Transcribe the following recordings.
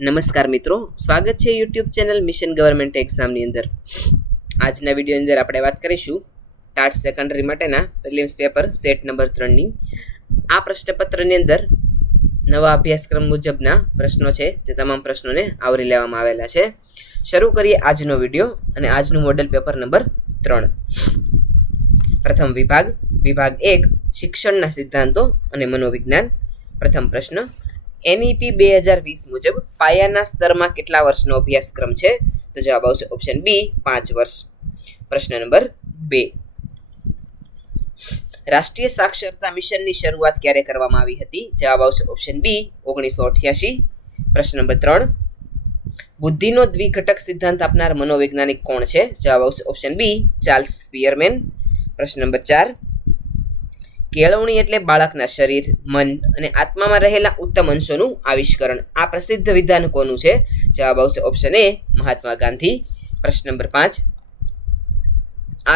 નમસ્કાર મિત્રો, સ્વાગત છે યુટ્યુબ ચેનલ મિશન ગવર્મેન્ટ એક્ઝામની અંદર. આજના વિડીયોની અંદર આપણે વાત કરીશું ટાટ સેકન્ડરી માટેના પ્રિલિમ્સ પેપર સેટ નંબર 3ની. આ પ્રશ્નપત્રની અંદર નવા અભ્યાસક્રમ મુજબના પ્રશ્નો છે તે તમામ પ્રશ્નોને આવરી લેવામાં આવેલા છે. શરૂ કરીએ આજનો વિડીયો અને આજનું મોડેલ પેપર નંબર 3. પ્રથમ વિભાગ 1 શિક્ષણના સિદ્ધાંતો અને મનોવિજ્ઞાન. પ્રથમ પ્રશ્ન, NEP 2020 મુજબ પાયાના સ્તરમાં કેટલા વર્ષનો અભ્યાસક્રમ છે? તો જવાબ આવશે ઓપ્શન બી 5 વર્ષ. પ્રશ્ન નંબર 2, રાષ્ટ્રીય સાક્ષરતા મિશનની શરૂઆત ક્યારે કરવામાં આવી હતી? જવાબ આવશે ઓપ્શન બી 1988. પ્રશ્ન નંબર 3, બુદ્ધિનો દ્વિઘટક સિદ્ધાંત આપનાર મનોવૈજ્ઞાનિક કોણ છે? જવાબ આવશે ઓપ્શન બી ચાર્લ્સ સ્પિયરમેન. પ્રશ્ન નંબર 4, કેળવણી એટલે બાળકના શરીર, મન અને આત્મામાં રહેલા ઉત્તમ અંશોનું આવિષ્કરણ. આ પ્રસિદ્ધ વિધાન કોનું છે? જવાબ આવશે ઓપ્શન એ મહાત્મા ગાંધી. પ્રશ્ન નંબર 5,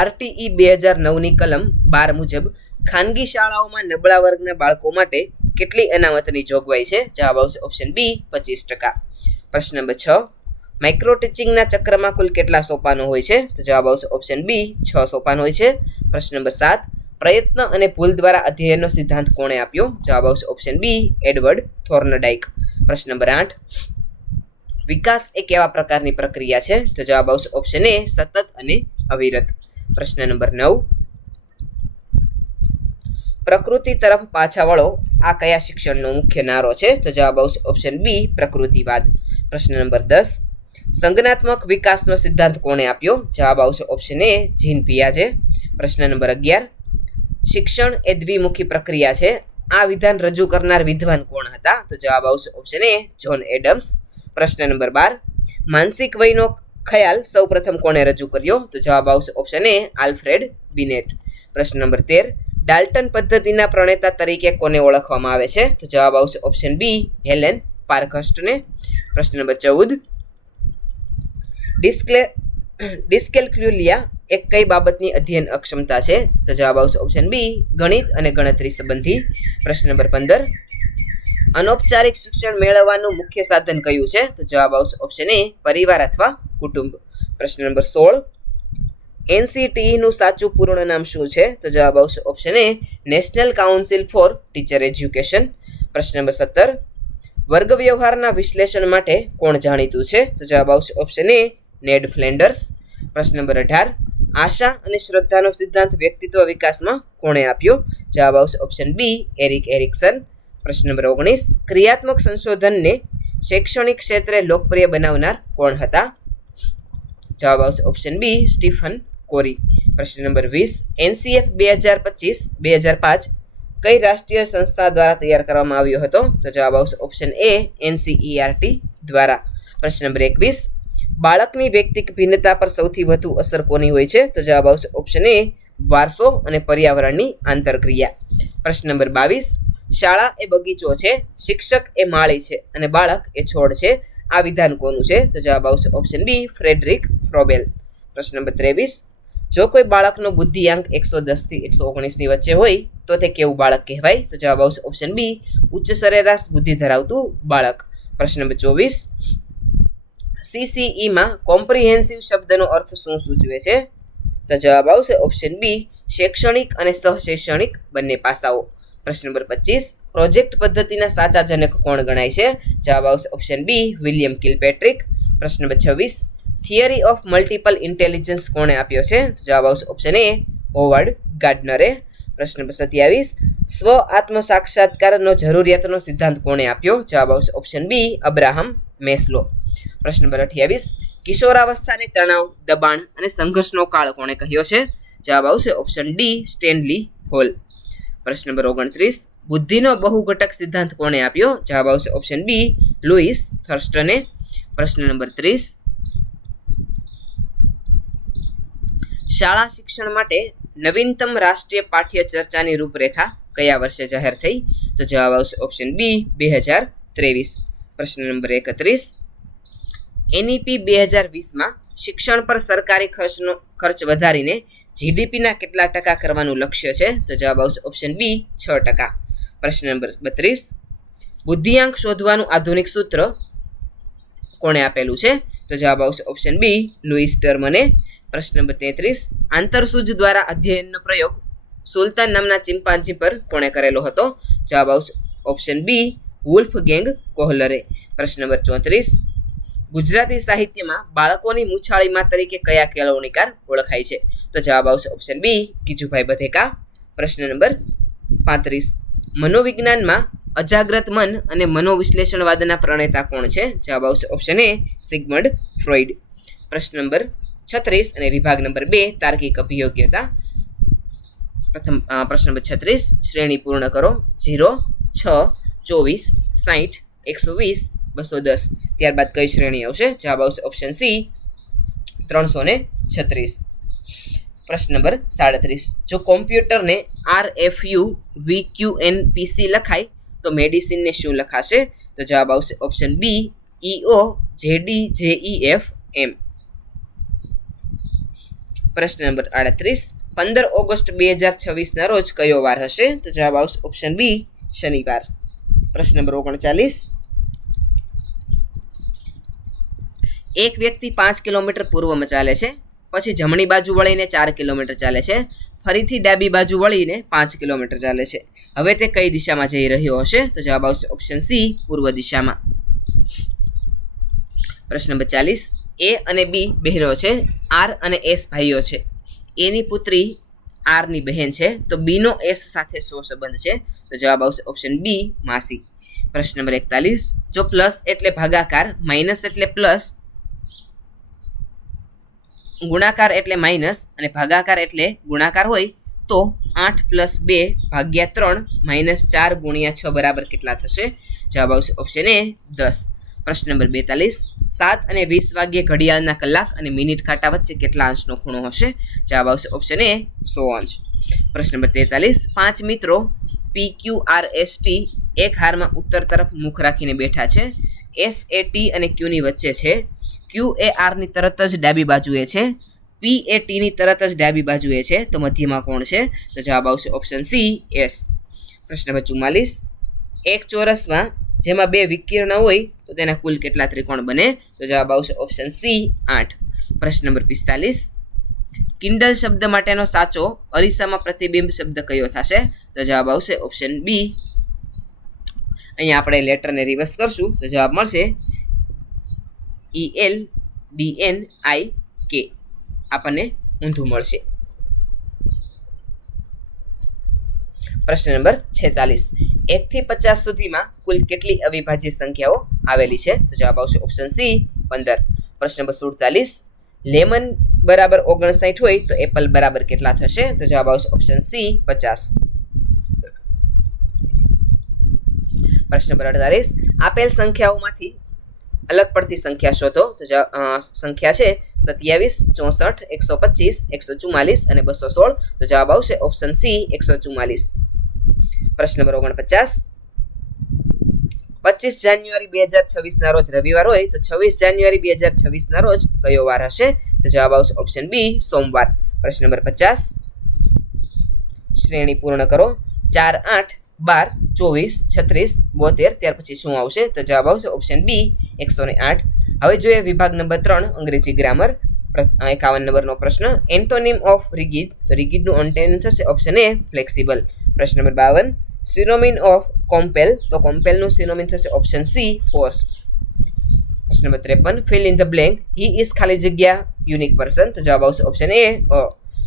RTE 2009ની કલમ 12 મુજબ ખાનગી શાળાઓમાં નબળા વર્ગના બાળકો માટે કેટલી અનામતની જોગવાઈ છે? જવાબ આવશે ઓપ્શન બી 25%. પ્રશ્ન નંબર 6, માઇક્રો ટીચિંગના ચક્રમાં કુલ કેટલા સોપાનો હોય છે? તો જવાબ આવશે ઓપ્શન બી 6 સોપાન હોય છે. પ્રશ્ન નંબર 7, પ્રયત્ન અને ભૂલ દ્વારા અધ્યયનનો સિદ્ધાંત કોણે આપ્યો? જવાબ આવશે ઓપ્શન બી એડવર્ડ થોર્નડાઇક. પ્રશ્ન નંબર 8, વિકાસ એ કેવા પ્રકારની પ્રક્રિયા છે? તો જવાબ આવશે ઓપ્શન એ સતત અને અવિરત. પ્રશ્ન નંબર 9, પ્રકૃતિ તરફ પાછા વળો આ કયા શિક્ષણનો મુખ્ય નારો છે? તો જવાબ આવશે ઓપ્શન બી પ્રકૃતિવાદ. પ્રશ્ન નંબર 10, સંજ્ઞાત્મક વિકાસનો સિદ્ધાંત કોણે આપ્યો? જવાબ આવશે ઓપ્શન એ જીન પિયાજે. પ્રશ્ન નંબર 11, શિક્ષણ એ દ્વિમુખી પ્રક્રિયા છે. આ વિધાન રજૂ કરનાર વિદ્વાન કોણ હતા? તો જવાબ આવશે ઓપ્શન એ જ્હોન એડમ્સ. પ્રશ્ન નંબર 12, માનસિક વયનો ખ્યાલ સૌપ્રથમ કોણે રજૂ કર્યો? તો જવાબ આવશે ઓપ્શન એ આલ્ફ્રેડ બિનેટ. પ્રશ્ન નંબર 13, ડાલ્ટન પદ્ધતિના પ્રણેતા તરીકે કોને ઓળખવામાં આવે છે? તો જવાબ આવશે ઓપ્શન બી હેલેન પાર્કહર્સ્ટને. પ્રશ્ન નંબર 14, ડિસ્કેલ્ક્યુલિયા એક કઈ બાબતની અધ્યયન અક્ષમતા છે? તો જવાબ આવશે ઓપ્શન બી ગણિત અને ગણતરી સંબંધી. પ્રશ્ન નંબર 15, અનૌપચારિક શિક્ષણ મેળવવાનું મુખ્ય સાધન કયું છે? તો જવાબ આવશે ઓપ્શન એ પરિવાર અથવા કુટુંબ. પ્રશ્ન નંબર 16, NCTEનું સાચું પૂર્ણ નામ શું છે? તો જવાબ આવશે ઓપ્શન એ national council four teacher education. પ્રશ્ન નંબર 17, વર્ગ વ્યવહારના વિશ્લેષણ માટે કોણ જાણીતું છે? તો જવાબ આવશે ઓપ્શન એ નેડ ફ્લેન્ડર્સ. પ્રશ્ન નંબર 18, આશા અને શ્રદ્ધાનો સિદ્ધાંત વ્યક્તિત્વ વિકાસમાં કોણે આપ્યો? જવાબ આવશે ઓપ્શન બી એરિક એરિક્સન. પ્રશ્ન નંબર 19, ક્રિયાત્મક સંશોધનને શૈક્ષણિક ક્ષેત્રે લોકપ્રિય બનાવનાર કોણ હતા? જવાબ આવશે ઓપ્શન બી સ્ટીફન કોરી. પ્રશ્ન નંબર 20, NCF 2025-2005 કઈ રાષ્ટ્રીય સંસ્થા દ્વારા તૈયાર કરવામાં આવ્યો હતો? તો જવાબ આવશે ઓપ્શન એ NCERT દ્વારા. પ્રશ્ન નંબર 21, બાળકની વ્યક્તિક ભિન્નતા પર સૌથી વધુ અસર કોની હોય છે? તો જવાબ આવશે ઓપ્શન એ વારસો અને પર્યાવરણની આંતરક્રિયા. પ્રશ્ન નંબર 22, શાળા એ બગીચો છે, શિક્ષક એ માળી છે અને બાળક એ છોડ છે. આ વિધાન કોનું છે? તો જવાબ આવશે ઓપ્શન બી ફ્રેડરિક ફ્રોબેલ. પ્રશ્ન નંબર 23, જો કોઈ બાળકનો બુદ્ધિઆંક 110 થી 119ની વચ્ચે હોય તો તે કેવું બાળક કહેવાય? તો જવાબ આવશે ઓપ્શન બી ઉચ્ચ સરેરાશ બુદ્ધિ ધરાવતું બાળક. પ્રશ્ન નંબર 24, CCEમાં કોમ્પ્રિહેન્સિવ શબ્દનો અર્થ શું સૂચવે છે? તો જવાબ આવશે ઓપ્શન બી શૈક્ષણિક અને સહશૈક્ષણિક બંને પાસાઓ. પ્રશ્ન નંબર 25, પ્રોજેક્ટ પદ્ધતિના સાચા જનક કોણ ગણાય છે? જવાબ આવશે ઓપ્શન બી વિલિયમ કિલપેટ્રિક. પ્રશ્ન number 26, theory of multiple intelligence કોણે આપ્યો છે? જવાબ આવશે ઓપ્શન એ હોવર્ડ ગાર્ડનરે. પ્રશ્ન નંબર 27, સ્વ આત્મ સાક્ષાત્કારનો જરૂરિયાતનો સિદ્ધાંત કોણે આપ્યો? જવાબ આવશે ઓપ્શન બી અબ્રાહમ મેસ્લો. પ્રશ્ન નંબર 28, કિશોરાવસ્થાને તણાવ, દબાણ અને સંઘર્ષનો કાળ કોણે કહ્યો છે? જવાબ આવશે ઓપ્શન ડી સ્ટેનલી હોલ. પ્રશ્ન નંબર 29, બુદ્ધિનો બહુઘટક સિદ્ધાંત કોણે આપ્યો? જવાબ આવશે ઓપ્શન બી લુઈસ થર્સ્ટને. પ્રશ્ન નંબર 30, શાળા શિક્ષણ માટે નવીનતમ રાષ્ટ્રીય પાઠ્ય ચર્ચાની રૂપરેખા કયા વર્ષે જાહેર થઈ? તો જવાબ આવશે ઓપ્શન બી 2023. પ્રશ્ન નંબર 31, NEP 2020માં શિક્ષણ પર સરકારી ખર્ચ વધારીને GDPના કેટલા ટકા કરવાનું લક્ષ્ય છે? તો જવાબ આવશે ઓપ્શન બી 6%. પ્રશ્ન નંબર 32, બુદ્ધિઆંક શોધવાનું આધુનિક સૂત્ર કોણે આપેલું છે? તો જવાબ આવશે ઓપ્શન બી, લુઈસ ટર્મને. પ્રશ્ન નંબર 33, આંતરસૂજ દ્વારા અધ્યયનનો પ્રયોગ સુલતાન નામના ચિમ્પાન્જી પર કોણે કરેલો હતો? જવાબ આવશે ઓપ્શન બી, વુલ્ફગેંગ કોહલરે. પ્રશ્ન નંબર 34, ગુજરાતી સાહિત્યમાં બાળકોની મૂછાળીમાં તરીકે કયા કેળવણીકાર ઓળખાય છે? તો જવાબ આવશે ઓપ્શન બી, ગીજુભાઈ બધેકા. પ્રશ્ન નંબર 35, મનોવિજ્ઞાનમાં અજાગ્રત મન અને મનોવિશ્લેષણવાદના પ્રણેતા કોણ છે? જવાબ આવશે ઓપ્શન એ, સિગમંડ ફ્રોઈડ. પ્રશ્ન નંબર 36 અને વિભાગ નંબર 2 તાર્કિક અભિયોગ્યતા. પ્રશ્ન નંબર 36, શ્રેણી પૂર્ણ કરો. 0, 6, 24, 60, 120, 210. ત્યારબાદ કઈ શ્રેણી આવશે? જવાબ આવશે ઓપ્શન સી, 336. પ્રશ્ન નંબર 37, જો કોમ્પ્યુટરને RFU VQNPC લખાય તો મેડિસિનને શું લખાશે? તો જવાબ આવશે ઓપ્શન બી, EOJDJEFM. પ્રશ્ન નંબર 38, 15 ઓગસ્ટ 2026 રોજ કયો વાર હશે? તો જવાબ આવશે ઓપ્શન બી, શનિવાર. પ્રશ્ન નંબર 39, એક વ્યક્તિ 5 કિલોમીટર પૂર્વમાં ચાલે છે, પછી જમણી બાજુ વળીને 4 કિલોમીટર ચાલે છે, ફરીથી ડાબી બાજુ વળીને 5 કિલોમીટર ચાલે છે. હવે તે કઈ દિશામાં જઈ રહ્યો હશે? તો જવાબ આવશે ઓપ્શન સી, પૂર્વ દિશામાં. પ્રશ્ન નંબર 40, એ અને બી બહેનો છે, આર અને એસ ભાઈઓ છે. એની પુત્રી આરની બહેન છે, તો બીનો એસ સાથે શો સંબંધ છે? તો જવાબ આવશે ઓપ્શન બી, માસી. પ્રશ્ન નંબર 41, જો પ્લસ એટલે ભાગાકાર, માઇનસ એટલે પ્લસ, ગુણાકાર એટલે માઇનસ અને ભાગાકાર એટલે ગુણાકાર હોય તો 8 + 2 / 3 - 4 × 6 બરાબર કેટલા થશે? જવાબ આવશે ઓપ્શન એ, 10. પ્રશ્ન નંબર 42, 7 અને 20 વાગ્યે ઘડિયાળના કલાક અને મિનિટ કાંટા વચ્ચે કેટલા અંશનો ખૂણો હશે? જવાબ આવશે ઓપ્શન એ, 100 અંશ. પ્રશ્ન નંબર 43, 5 મિત્રો PQRST એક હારમાં ઉત્તર તરફ મુખ રાખીને બેઠા છે. S એ T અને Q ની વચ્ચે છે. Q એ R ની તરત જ ડાબી બાજુએ છે. P એ T ની તરત જ ડાબી બાજુએ છે. તો મધ્યમાં કોણ છે? તો જવાબ આવશે ઓપ્શન સી, S. પ્રશ્ન નંબર 44, એક ચોરસમાં જેમાં 2 વિકર્ણ હોય તો તેના કુલ કેટલા ત્રિકોણ બને? તો જવાબ આવશે ઓપ્શન સી, 8. પ્રશ્ન નંબર 45, કિન્ડલ શબ્દ માટેનો સાચો અરીસામાં પ્રતિબિંબ શબ્દ કયો થશે? તો જવાબ આવશે ઓપ્શન બી. અહીંયા આપણે લેટરને રિવર્સ કરશું તો જવાબ મળશે ELDNIK. આપણને ઊંધું મળશે. પ્રશ્ન નંબર 46, 1 થી 50 સુધીમાં કુલ કેટલી અવિભાજ્ય સંખ્યાઓ આવેલી છે? તો જવાબ આવશે ઓપ્શન સી, 15. પ્રશ્ન નંબર 47, લેમન બરાબર 59 હોય તો એપલ બરાબર કેટલા થશે? તો જવાબ આવશે ઓપ્શન સી, 50. પ્રશ્ન નંબર 48, આપેલ સંખ્યાઓમાંથી અલગ પડતી સંખ્યા શોધો. તો સંખ્યા છે 27, 64, 125, 144 અને 216. તો જવાબ આવશે ઓપ્શન સી, 144. પ્રશ્ન નંબર 49, 25 જાન્યુઆરી 2026 ના રોજ રવિવાર હોય તો 26 જાન્યુઆરી 2026 ના રોજ કયો વાર હશે? તો જવાબ આવશે ઓપ્શન બી, સોમવાર. પ્રશ્ન નંબર 50, શ્રેણી પૂર્ણ કરો. 4, 8, 12, 24, 36, 72. ત્યાર પછી શું આવશે? તો જવાબ આવશે ઓપ્શન બી, 108. હવે જોઈએ વિભાગ નંબર 3 અંગ્રેજી ગ્રામર. 51 નંબરનો પ્રશ્ન, એન્ટોનિમ ઓફ રિગિડ. તો રિગિડનું એન્ટોનિમ થશે ઓપ્શન એ, ફ્લેક્સિબલ. પ્રશ્ન નંબર 52, સિનોમિન ઓફ કોમ્પેલ. તો કોમ્પેલનું સિનોમિન થશે ઓપ્શન સી, ફોર્સ. પ્રશ્ન number 53, fill in the blank. He is ખાલી જગ્યા યુનિક પર્સન. તો જવાબ આવશે ઓપ્શન એ,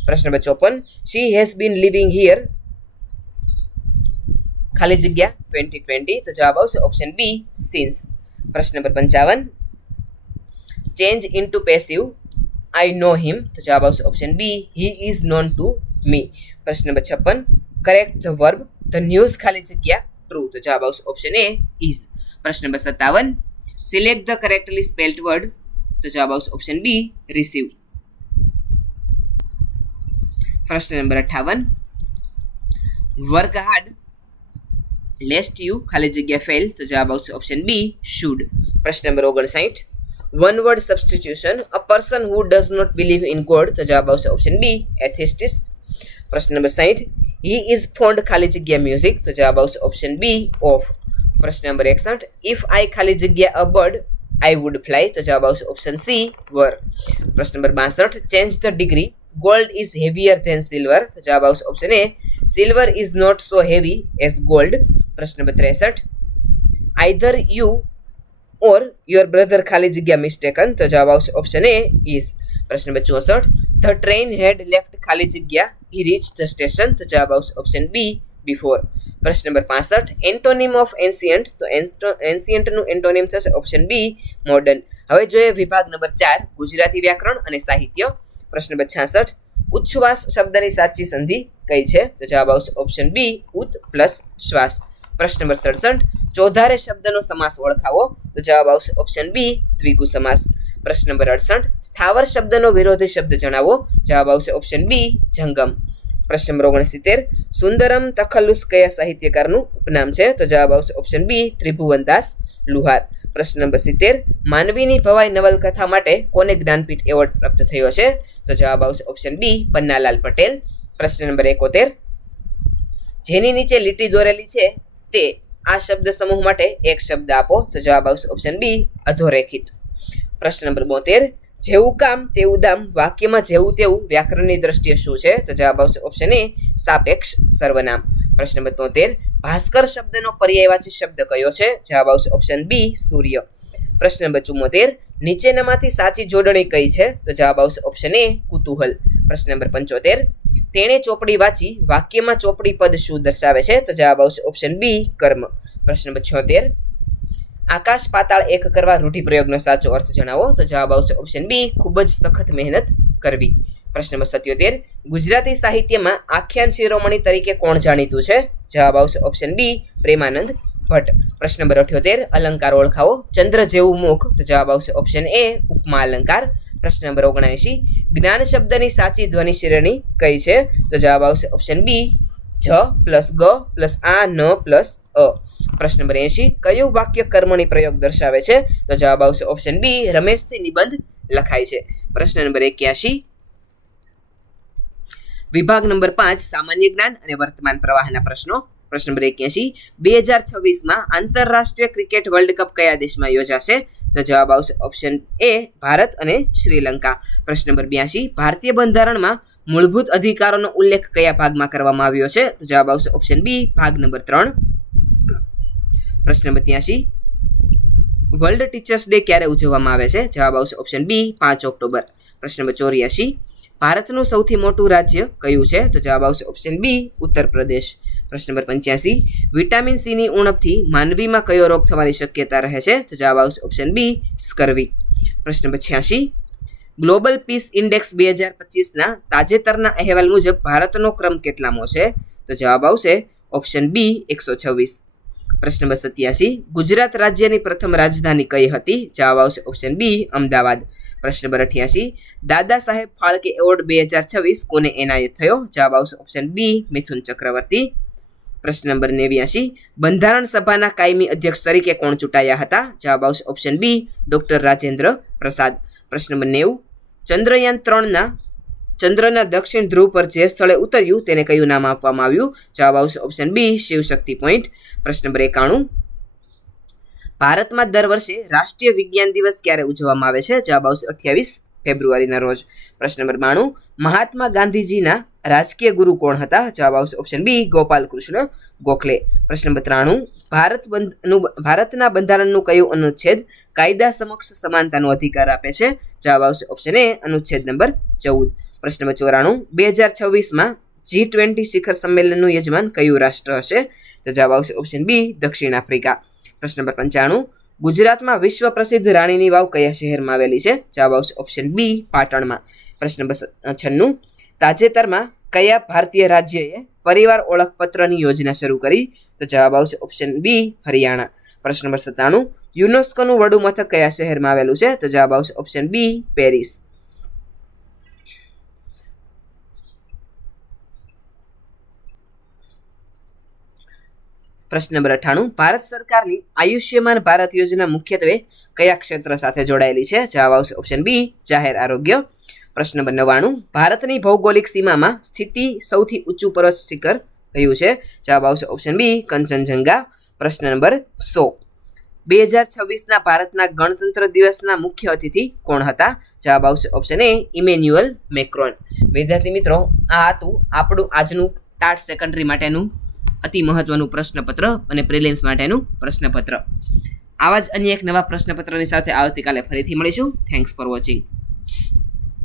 પ્રશ્ન number 54, she has been living here ખાલી જગ્યા 2020. તો જવાબ આવશે ઓપ્શન બી, સિન્સ. પ્રશ્ન number 55, change into passive. I know him. તો જવાબ આવશે option B, he is known to me. પ્રશ્ન number 56, correct the verb. The news ખાલી જગ્યા ટ્રુ. તો જવાબ આવશે ઓપ્શન એ, ઇઝ. પ્રશ્ન number 57, select the correctly spelled word. તો જવાબ આવશે ઓપ્શન બી, રિસીવ. પ્રશ્ન number 58, work hard lest you ખાલી જગ્યા ફેલ. તો જવાબ આવશે ઓપ્શન બી, શુડ. પ્રશ્ન number 59, one word substitution. A person who does not believe in God. તો જવાબ આવશે ઓપ્શન બી, એથિસ્ટિસ. પ્રશ્ન નંબર 60, હી ઇઝ ફોન્ડ ખાલી જગ્યા મ્યુઝિક. તો જવાબ આવશે ઓપ્શન બી, ઓફ. પ્રશ્ન નંબર 61, ઇફ આઈ ખાલી જગ્યા અ બર્ડ I would fly. તો જવાબ આવશે ઓપ્શન સી were. પ્રશ્ન number 62 change the degree gold is heavier than silver. તો જવાબ આવશે option A silver is not so heavy as gold. પ્રશ્ન number 63 either you or your brother ખાલી જગ્યા mistaken. તો જવાબ આવશે ઓપ્શન એ is. પ્રશ્ન number 64 the train had left ખાલી જગ્યા he reached the station. તો જવાબ આવશે ઓપ્શન બી before. પ્રશ્ન નંબર 65 એન્ટોનિમ ઓફ એન્શિયન્ટ. તો એન્શિયન્ટ નું એન્ટોનિમ થશે ઓપ્શન બી મોડર્ન. હવે જોઈએ વિભાગ નંબર 4 ગુજરાતી વ્યાકરણ અને સાહિત્ય. પ્રશ્ન નંબર 66 ઉચ્છ્વાસ શબ્દની સાચી સંધિ કઈ છે? તો જવાબ આવશે ઓપ્શન બી ઉત પ્લસ શ્વાસ. પ્રશ્ન નંબર 67 ચોધારે શબ્દનો સમાસ ઓળખાવો. તો જવાબ આવશે ઓપ્શન બી દ્વિગુ સમાસ. પ્રશ્ન નંબર 68 સ્થાવર શબ્દનો વિરોધી શબ્દ જણાવો. જવાબ આવશે ઓપ્શન બી જંગમ. પ્રશ્ન નંબર 69 સુંદરમ તખલ્લુસ કયા સાહિત્યકારનું ઉપનામ છે? તો જવાબ આવશે ઓપ્શન બી ત્રિભુવનદાસ લુહાર. પ્રશ્ન નંબર 70 માનવીની ભવાઈ નવલકથા માટે કોને જ્ઞાનપીઠ એવોર્ડ પ્રાપ્ત થયો છે? તો જવાબ આવશે ઓપ્શન બી પન્નાલાલ પટેલ. પ્રશ્ન નંબર 71 જેની નીચે લીટી દોરેલી છે તે આ શબ્દ સમૂહ માટે એક શબ્દ આપો. તો જવાબ આવશે ઓપ્શન બી અધોરેખિત. પ્રશ્ન નંબર 72 જેવું કામ તેવું દામ વાક્યમાં જેવું તેવું વ્યાકરણની દ્રષ્ટિએ શું છે? તો જવાબ આવશે ઓપ્શન એ સાપેક્ષ સર્વનામ. પ્રશ્ન નંબર 73 ભાસ્કર શબ્દનો પર્યાયવાચી શબ્દ કયો છે? જવાબ આવશે ઓપ્શન બી સૂર્ય. પ્રશ્ન નંબર 74 નીચેનામાંથી સાચી જોડણી કઈ છે? તો જવાબ આવશે ઓપ્શન એ કુતૂહલ. પ્રશ્ન નંબર 75 તેણે ચોપડી વાંચી વાક્યમાં ચોપડી પદ શું દર્શાવે છે? તો જવાબ આવશે ઓપ્શન બી કર્મ. પ્રશ્ન નંબર 76 આકાશ પાતાળ એક કરવા રૂઢિપ્રયોગનો સાચો અર્થ જણાવો. તો જવાબ આવશે ઓપ્શન બી ખૂબ જ સખત મહેનત કરવી. પ્રશ્ન નંબર 77 ગુજરાતી સાહિત્યમાં આખ્યાન શિરોમણી તરીકે કોણ જાણીતું છે? જવાબ આવશે ઓપ્શન બી પ્રેમાનંદ ભટ્ટ. પ્રશ્ન નંબર 78 અલંકાર ઓળખાવો. ચંદ્ર જેવું મુખ. તો જવાબ આવશે ઓપ્શન એ ઉપમા અલંકાર. પ્રશ્ન નંબર 79 જ્ઞાન શબ્દની સાચી ધ્વનિ શ્રેણી કઈ છે? તો જવાબ આવશે ઓપ્શન બી જ પ્લસ ગ પ્લસ આ ન પ્લસ અ. પ્રશ્ન નંબર 80 કયું વાક્ય કર્મણી પ્રયોગ દર્શાવે છે? તો જવાબ આવશે ઓપ્શન બી રમેશથી નિબંધ લખાય છે. પ્રશ્ન નંબર 81 વિભાગ નંબર 5 સામાન્ય જ્ઞાન અને વર્તમાન પ્રવાહના પ્રશ્નો. પ્રશ્ન નંબર 81 2026માં આંતરરાષ્ટ્રીય ક્રિકેટ વર્લ્ડ કપ કયા દેશમાં યોજાશે? તો જવાબ આવશે ઓપ્શન એ ભારત અને શ્રીલંકા. પ્રશ્ન નંબર 82 ભારતીય બંધારણમાં મૂળભૂત અધિકારોનો ઉલ્લેખ કયા ભાગમાં કરવામાં આવ્યો છે? તો જવાબ આવશે ઓપ્શન બી ભાગ નંબર 3. પ્રશ્ન નંબર 83 વર્લ્ડ ટીચર્સ ડે ક્યારે ઉજવવામાં આવે છે? જવાબ આવશે ઓપ્શન બી 5 ઓક્ટોબર. પ્રશ્ન નંબર 84 ભારતનું સૌથી મોટું રાજ્ય કયું છે? તો જવાબ આવશે ઓપ્શન બી ઉત્તર પ્રદેશ. પ્રશ્ન નંબર 85 વિટામિન સીની ઉણપથી માનવીમાં કયો રોગ થવાની શક્યતા રહે છે? તો જવાબ આવશે ઓપ્શન બી સ્કર્વી. પ્રશ્ન નંબર 86 ગ્લોબલ પીસ ઇન્ડેક્સ 2025ના તાજેતરના અહેવાલ મુજબ ભારતનો ક્રમ કેટલામો છે? તો જવાબ આવશે ઓપ્શન બી 126. પ્રશ્ન નંબર 87 ગુજરાત રાજ્યની પ્રથમ રાજધાની કઈ હતી? જવાબ આવશે ઓપ્શન બી અમદાવાદ. પ્રશ્ન નંબર 88 દાદા સાહેબ ફાળકે એવોર્ડ 2026 કોને એનાયત થયો? જવાબ આવશે ઓપ્શન બી મિથુન ચક્રવર્તી. પ્રશ્ન નંબર 89 બંધારણ સભાના કાયમી અધ્યક્ષ તરીકે કોણ ચૂંટાયા હતા? જવાબ આવશે ઓપ્શન બી ડોક્ટર રાજેન્દ્ર પ્રસાદ. પ્રશ્ન નંબર 90 ચંદ્રયાન 3ના ચંદ્રના દક્ષિણ ધ્રુવ પર જે સ્થળે ઉતર્યું તેને કયું નામ આપવામાં આવ્યું? જવાબ આવશે ઓપ્શન બી શિવશક્તિ પોઈન્ટ. પ્રશ્ન નંબર 91 ભારતમાં દર વર્ષે રાષ્ટ્રીય વિજ્ઞાન દિવસ ક્યારે ઉજવવામાં આવે છે? જવાબ આવશે 28 ફેબ્રુઆરીના રોજ. પ્રશ્ન નંબર 92 મહાત્મા ગાંધીજીના રાજકીય ગુરુ કોણ હતા? જવાબ આવશે ઓપ્શન બી ગોપાલ કૃષ્ણ ગોખલે. પ્રશ્ન નંબર 93 ભારતના બંધારણનું કયું અનુચ્છેદ કાયદા સમક્ષ સમાનતાનો અધિકાર આપે છે? જવાબ આવશે ઓપ્શન એ અનુચ્છેદ નંબર 14. પ્રશ્ન નંબર 94 2026માં G20 શિખર સંમેલનનું યજમાન કયું રાષ્ટ્ર હશે? તો જવાબ આવશે ઓપ્શન બી દક્ષિણ આફ્રિકા. પ્રશ્ન નંબર 95 ગુજરાતમાં વિશ્વ પ્રસિદ્ધ રાણીની વાવ કયા શહેરમાં આવેલી છે? જવાબ આવશે ઓપ્શન બી પાટણમાં. પ્રશ્ન નંબર 96 તાજેતરમાં કયા ભારતીય રાજ્યએ પરિવાર ઓળખપત્રની યોજના શરૂ કરી? તો જવાબ આવશે ઓપ્શન બી હરિયાણા. પ્રશ્ન નંબર 97 યુનેસ્કોનું વડું મથક કયા શહેરમાં આવેલું છે? તો જવાબ આવશે ઓપ્શન બી પેરિસ. પ્રશ્ન નંબર 98 ભારત સરકારની આયુષ્યમાન ભારત યોજના મુખ્યત્વે કયા ક્ષેત્ર સાથે જોડાયેલી છે? જવાબ આવશે ઓપ્શન બી જાહેર આરોગ્ય. પ્રશ્ન નંબર 99 ભારતની ભૌગોલિક સીમામાં સ્થિતિ સૌથી ઊંચું પર્વત શિખર કયું છે? જવાબ આવશે ઓપ્શન બી કંચનજંગા. પ્રશ્ન નંબર 100 2026ના ભારતના ગણતંત્ર દિવસના મુખ્ય અતિથિ કોણ હતા? જવાબ આવશે ઓપ્શન એ ઇમેન્યુઅલ મેક્રોન. વિદ્યાર્થી મિત્રો, આ હતું આપણું આજનું ટાટ સેકન્ડરી માટેનું અતિ મહત્વનું પ્રશ્નપત્ર અને પ્રિલિમ્સ માટેનું પ્રશ્નપત્ર. આવા જ અન્ય એક નવા પ્રશ્નપત્રની સાથે આવતીકાલે ફરીથી મળીશું. Thanks for watching.